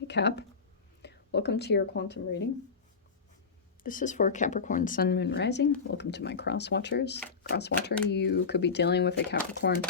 Hi Cap, welcome to your quantum reading. This is for Capricorn Sun, Moon, Rising. Welcome to my cross watchers. Cross watcher, you could be dealing with a Capricorn.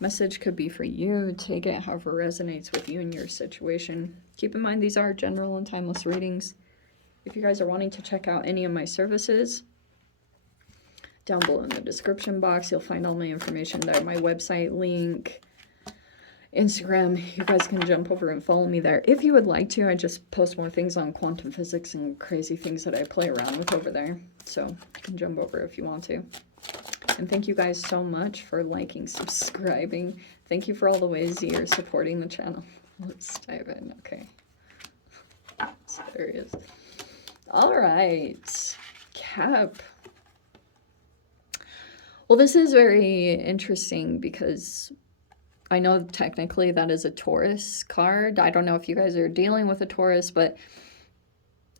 Message could be for you. Take it however resonates with you and your situation. Keep in mind these are general and timeless readings. If you guys are wanting to check out any of my services, down below in the description box, you'll find all my information there. My website link, Instagram, you guys can jump over and follow me there if you would like to. I just post more things on quantum physics and crazy things that I play around with over there. So you can jump over if you want to. And thank you guys so much for liking, subscribing. Thank you for all the ways you're supporting the channel. Let's dive in. Okay. So there he is. All right. Cap. Well, this is very interesting because I know technically that is a Taurus card. I don't know if you guys are dealing with a Taurus, but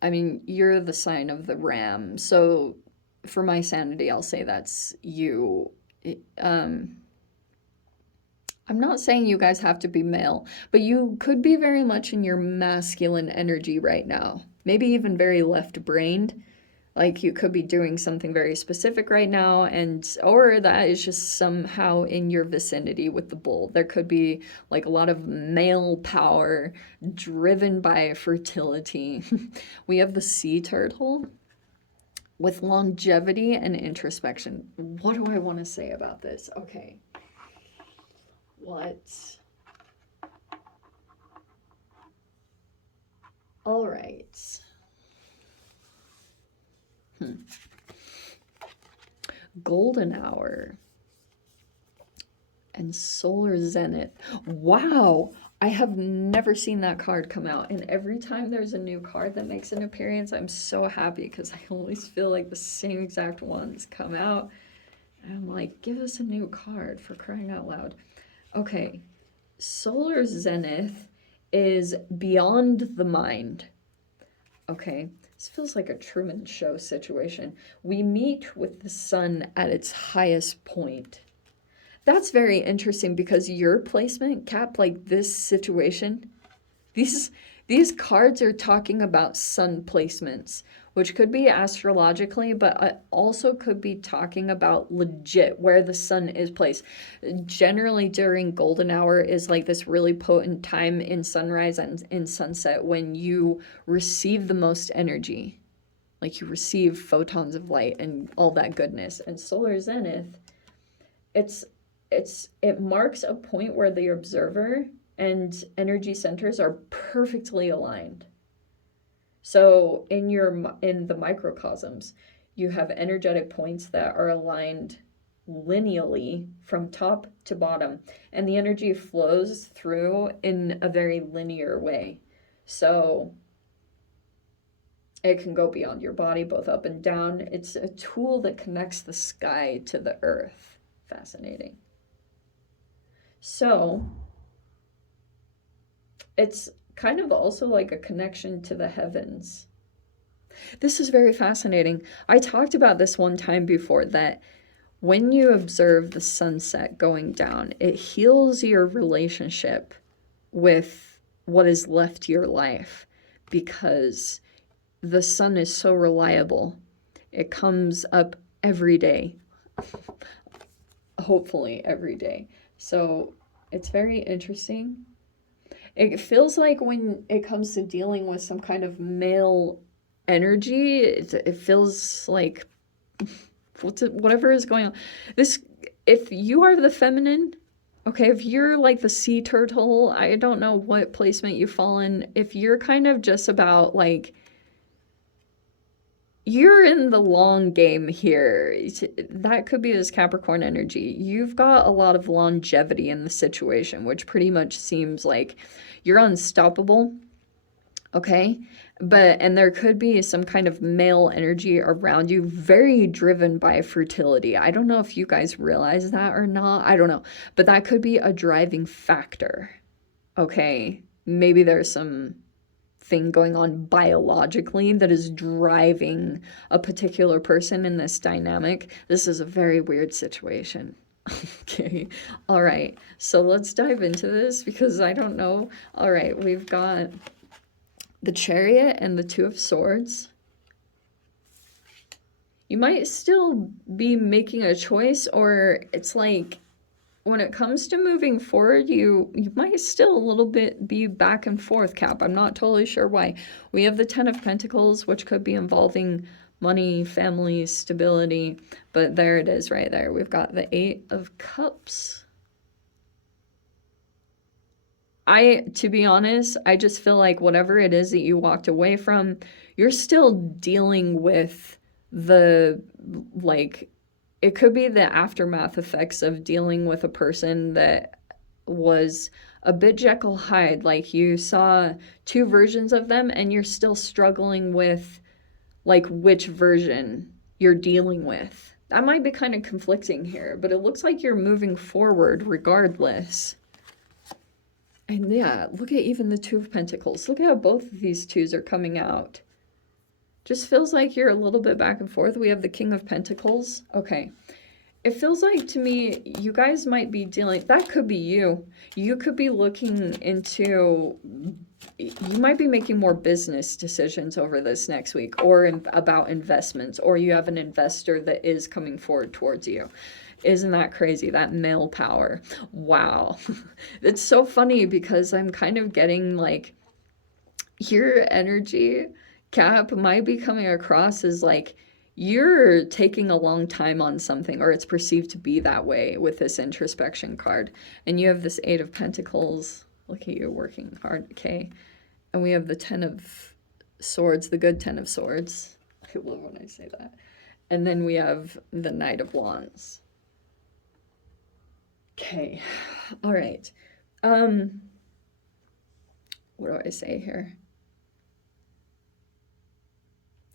I mean, you're the sign of the ram. So for my sanity, I'll say that's you. I'm not saying you guys have to be male, but you could be very much in your masculine energy right now. Maybe even very left-brained. Like you could be doing something very specific right now, or that is just somehow in your vicinity with the bull. There could be like a lot of male power driven by fertility. We have the sea turtle with longevity and introspection. What do I want to say about this? Okay. What? All right. Golden hour and solar zenith. Wow, I have never seen that card come out, and every time there's a new card that makes an appearance, I'm so happy because I always feel like the same exact ones come out and I'm like, give us a new card, for crying out loud. Okay, solar zenith is beyond the mind. Okay, this feels like a Truman Show situation. We meet with the sun at its highest point. That's very interesting because your placement, Cap, like this situation, these cards are talking about sun placements, which could be astrologically, but also could be talking about legit where the sun is placed. Generally during golden hour is like this really potent time in sunrise and in sunset when you receive the most energy. Like you receive photons of light and all that goodness. And solar zenith, it marks a point where the observer and energy centers are perfectly aligned. So in the microcosms, you have energetic points that are aligned lineally from top to bottom, and the energy flows through in a very linear way. So it can go beyond your body, both up and down. It's a tool that connects the sky to the earth. Fascinating. So it's kind of also like a connection to the heavens. This is very fascinating. I talked about this one time before, that when you observe the sunset going down, it heals your relationship with what is left to your life because the sun is so reliable. It comes up every day, hopefully every day. So it's very interesting. It feels like when it comes to dealing with some kind of male energy, it feels like whatever is going on. If you are the feminine, okay, if you're like the sea turtle, I don't know what placement you fall in. If you're kind of just about like, you're in the long game here, that could be this Capricorn energy. You've got a lot of longevity in the situation, which pretty much seems like you're unstoppable, okay? And there could be some kind of male energy around you, very driven by fertility. I don't know if you guys realize that or not. I don't know. But that could be a driving factor, okay? Maybe there's some thing going on biologically that is driving a particular person in this dynamic. This is a very weird situation. Okay, all right. So let's dive into this because I don't know. All right, we've got the Chariot and the Two of Swords. You might still be making a choice, or it's like when it comes to moving forward, you might still a little bit be back and forth, Cap. I'm not totally sure why. We have the Ten of Pentacles, which could be involving money, family, stability, but there it is right there. We've got the Eight of Cups. To be honest, I just feel like whatever it is that you walked away from, you're still dealing with the, like, it could be the aftermath effects of dealing with a person that was a bit Jekyll Hyde. Like you saw two versions of them and you're still struggling with like which version you're dealing with. That might be kind of conflicting here, but it looks like you're moving forward regardless. And yeah, look at even the Two of Pentacles. Look at how both of these twos are coming out. Just feels like you're a little bit back and forth. We have the King of Pentacles. Okay. It feels like to me, you guys might be dealing, that could be you. You could be looking into, you might be making more business decisions over this next week or about investments, or you have an investor that is coming forward towards you. Isn't that crazy? That male power. Wow. It's so funny because I'm kind of getting like, your energy, Cap, might be coming across as like, you're taking a long time on something, or it's perceived to be that way with this introspection card. And you have this Eight of Pentacles. Look at you working hard, okay? And we have the Ten of Swords, the good Ten of Swords. I love when I say that. And then we have the Knight of Wands. Okay, all right. What do I say here?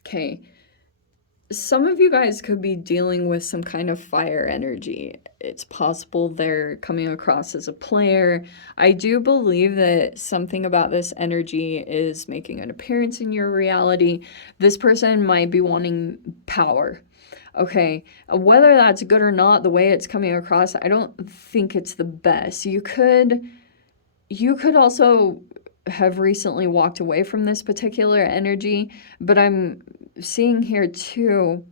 Okay. Some of you guys could be dealing with some kind of fire energy. It's possible they're coming across as a player. I do believe that something about this energy is making an appearance in your reality. This person might be wanting power. Okay, whether that's good or not, the way it's coming across, I don't think it's the best. You could also have recently walked away from this particular energy, but I'm seeing here too,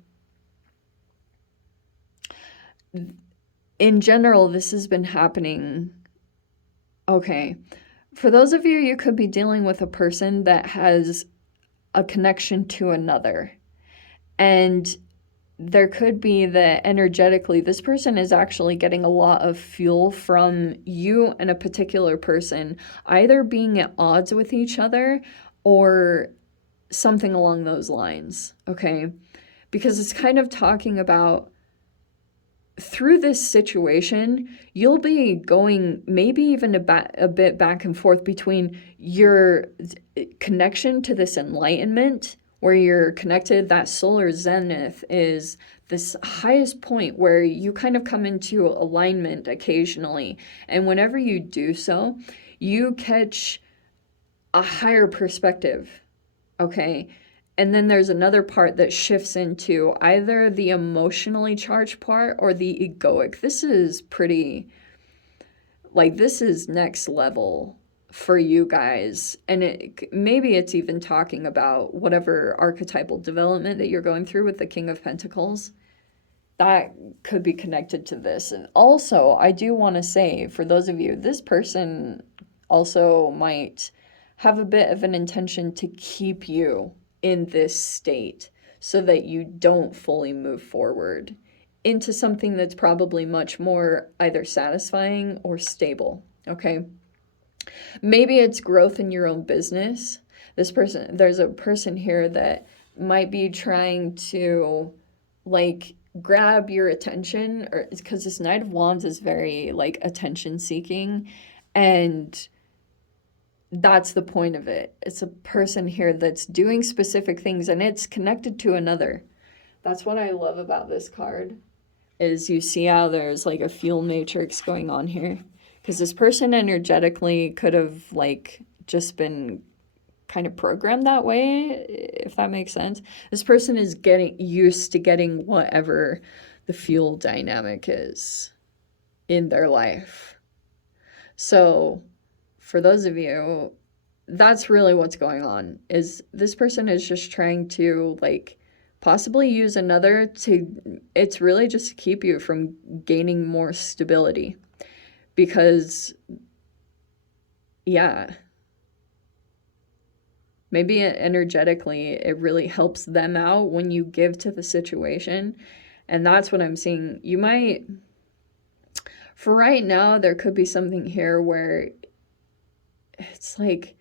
in general, this has been happening. Okay, for those of you, you could be dealing with a person that has a connection to another, and there could be that energetically this person is actually getting a lot of fuel from you and a particular person, either being at odds with each other or something along those lines, okay? Because it's kind of talking about through this situation, you'll be going maybe even a bit back and forth between your connection to this enlightenment, where you're connected, that solar zenith is this highest point where you kind of come into alignment occasionally. And whenever you do so, you catch a higher perspective, okay? And then there's another part that shifts into either the emotionally charged part or the egoic. This is pretty, like, this is next level for you guys. And maybe it's even talking about whatever archetypal development that you're going through with the King of Pentacles. That could be connected to this. And also, I do want to say, for those of you, this person also might have a bit of an intention to keep you in this state so that you don't fully move forward into something that's probably much more either satisfying or stable, okay? Maybe it's growth in your own business. There's a person here that might be trying to like grab your attention, or because this Knight of Wands is very like attention seeking, and that's the point of it. It's a person here that's doing specific things and it's connected to another. That's what I love about this card, is you see how there's like a fuel matrix going on here. Because this person energetically could have like just been kind of programmed that way, if that makes sense. This person is getting used to getting whatever the fuel dynamic is. in their life. So for those of you, that's really what's going on, is this person is just trying to like possibly use another to, it's really just to keep you from gaining more stability. Because, yeah, maybe energetically it really helps them out when you give to the situation. And that's what I'm seeing. You might, for right now, there could be something here where it's like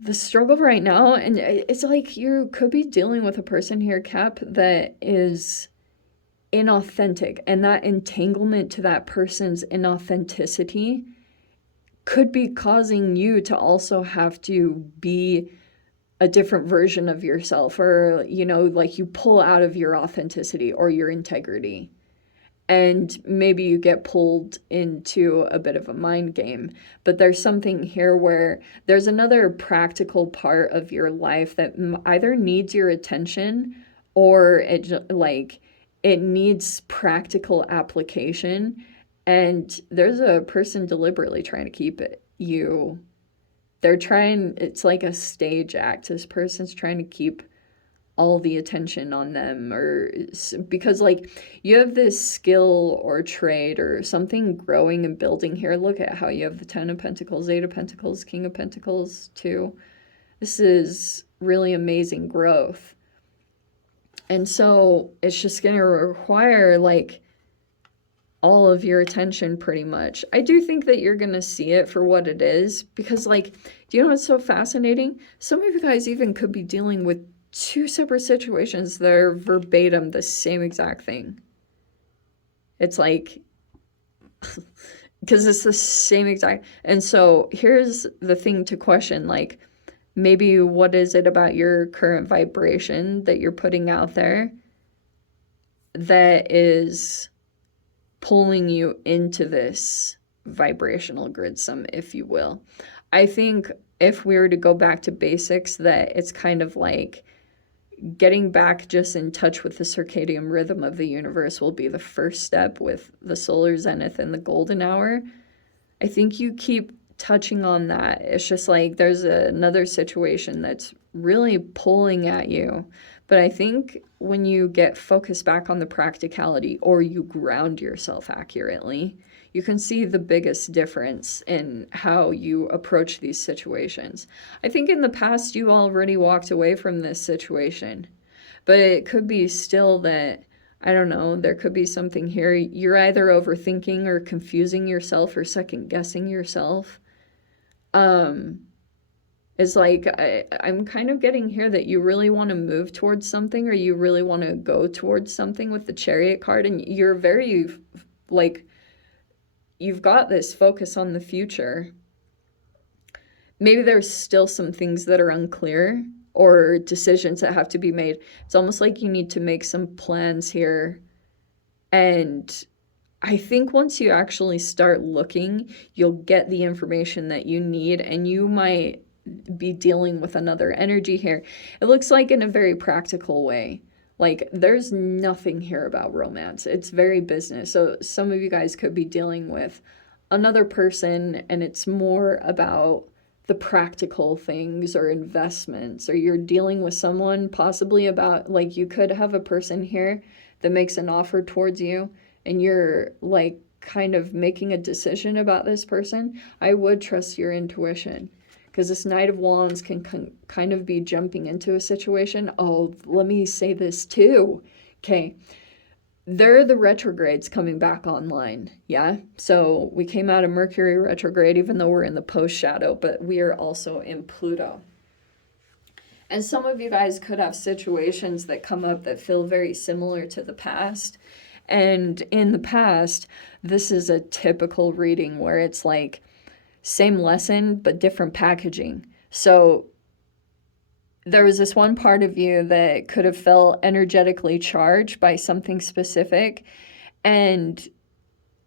the struggle right now, and it's like you could be dealing with a person here, Cap, that is inauthentic, and that entanglement to that person's inauthenticity could be causing you to also have to be a different version of yourself, or, you know, like you pull out of your authenticity or your integrity. And maybe you get pulled into a bit of a mind game. But there's something here where there's another practical part of your life that either needs your attention, or it needs practical application. And there's a person deliberately trying to keep you. They're trying, it's like a stage act. This person's trying to keep all the attention on them, or because like you have this skill or trade or something growing and building here. Look at how you have the 10 of Pentacles, 8 of Pentacles, King of Pentacles too. This is really amazing growth. And so it's just going to require like all of your attention pretty much. I do think that you're going to see it for what it is, because like, do you know what's so fascinating? Some of you guys even could be dealing with two separate situations that are verbatim the same exact thing. It's like, because it's the same exact. And so here's the thing to question, like, maybe what is it about your current vibration that you're putting out there that is pulling you into this vibrational grid sum, if you will. I think if we were to go back to basics, that it's kind of like getting back just in touch with the circadian rhythm of the universe will be the first step with the solar zenith and the golden hour. I think you keep touching on that. It's just like there's another situation that's really pulling at you. But I think when you get focused back on the practicality, or you ground yourself accurately, you can see the biggest difference in how you approach these situations. I think in the past you already walked away from this situation, but it could be still that, I don't know, there could be something here. You're either overthinking or confusing yourself or second guessing yourself. It's like I'm kind of getting here that you really want to move towards something, or you really want to go towards something with the Chariot card, and you're very like, you've got this focus on the future. Maybe there's still some things that are unclear, or decisions that have to be made. It's almost like you need to make some plans here. And I think once you actually start looking, you'll get the information that you need, and you might be dealing with another energy here. It looks like in a very practical way. Like there's nothing here about romance. It's very business. So some of you guys could be dealing with another person, and it's more about the practical things or investments, or you're dealing with someone possibly about, like, you could have a person here that makes an offer towards you, and you're like kind of making a decision about this person. I would trust your intuition, because this Knight of Wands can kind of be jumping into a situation. Oh, let me say this too. Okay, they're the retrogrades coming back online, yeah? So we came out of Mercury retrograde, even though we're in the post-shadow, but we are also in Pluto. And some of you guys could have situations that come up that feel very similar to the past. And in the past, this is a typical reading where it's like, same lesson, but different packaging. So there was this one part of you that could have felt energetically charged by something specific, and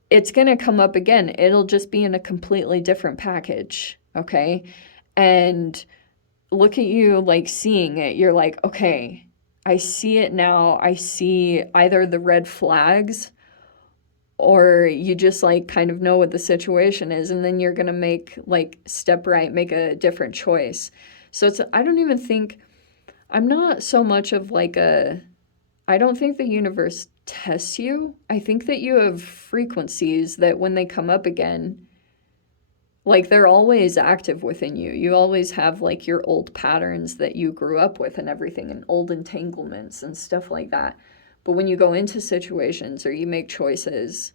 it's going to come up again. It'll just be in a completely different package, okay? And look at you like seeing it. You're like, okay, I see it now. I see either the red flags or you just like kind of know what the situation is, and then you're gonna make like step right, make a different choice. So it's, I don't even think, I'm not so much of like a, I don't think the universe tests you. I think that you have frequencies that when they come up again, like they're always active within you. You always have like your old patterns that you grew up with and everything, and old entanglements and stuff like that. But when you go into situations or you make choices,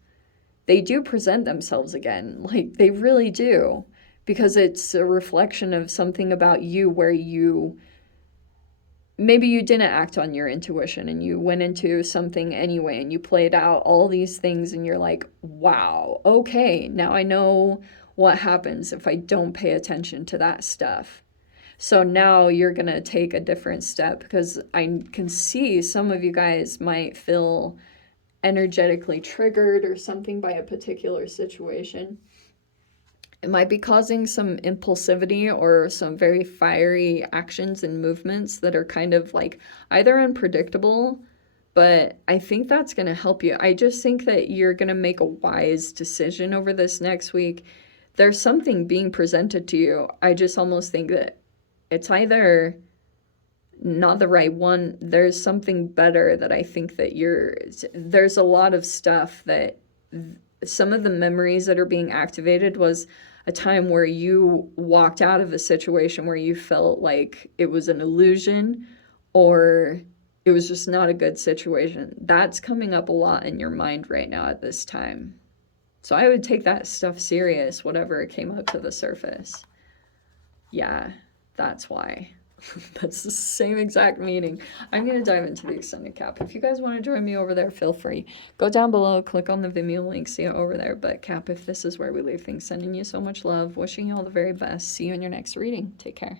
they do present themselves again. Like they really do. Because it's a reflection of something about you where you, maybe you didn't act on your intuition and you went into something anyway and you played out all these things and you're like, wow, okay, now I know what happens if I don't pay attention to that stuff. So now you're going to take a different step, because I can see some of you guys might feel energetically triggered or something by a particular situation. It might be causing some impulsivity or some very fiery actions and movements that are kind of like either unpredictable, but I think that's going to help you. I just think that you're going to make a wise decision over this next week. There's something being presented to you. I just almost think that it's either not the right one. There's something better that I think that there's a lot of stuff that some of the memories that are being activated was a time where you walked out of a situation where you felt like it was an illusion or it was just not a good situation. That's coming up a lot in your mind right now at this time. So I would take that stuff serious, whatever came up to the surface. Yeah, that's why. That's the same exact meaning. I'm going to dive into the extended cap. If you guys want to join me over there, feel free. Go down below, click on the Vimeo link, see it over there. But Cap, if this is where we leave things, sending you so much love, wishing you all the very best. See you in your next reading. Take care.